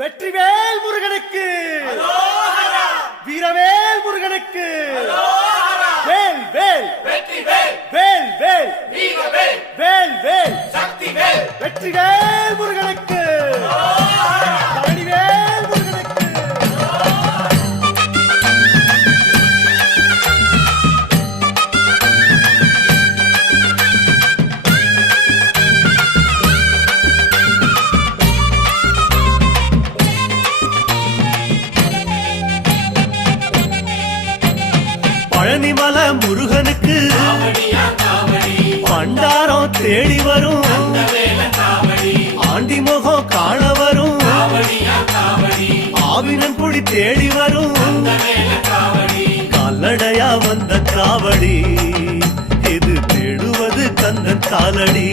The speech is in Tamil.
வெற்றிவேல் முருகனுக்கு, வீரவேல் முருகனுக்கு, வேல் வேல் வேல் வேல் வேல் வேல் வெற்றிவேல் முருகனுக்கு, பழனிவேல் முருகனுக்கு. பழனிமல முருகனுக்கு பண்டாரம் தேடி வரும், ஆண்டி முகம் காண வரும், ஆவினன் குடி தேடி வரும், கால்நடையா வந்த காவடி இது தேடுவது கந்தன் காலடி.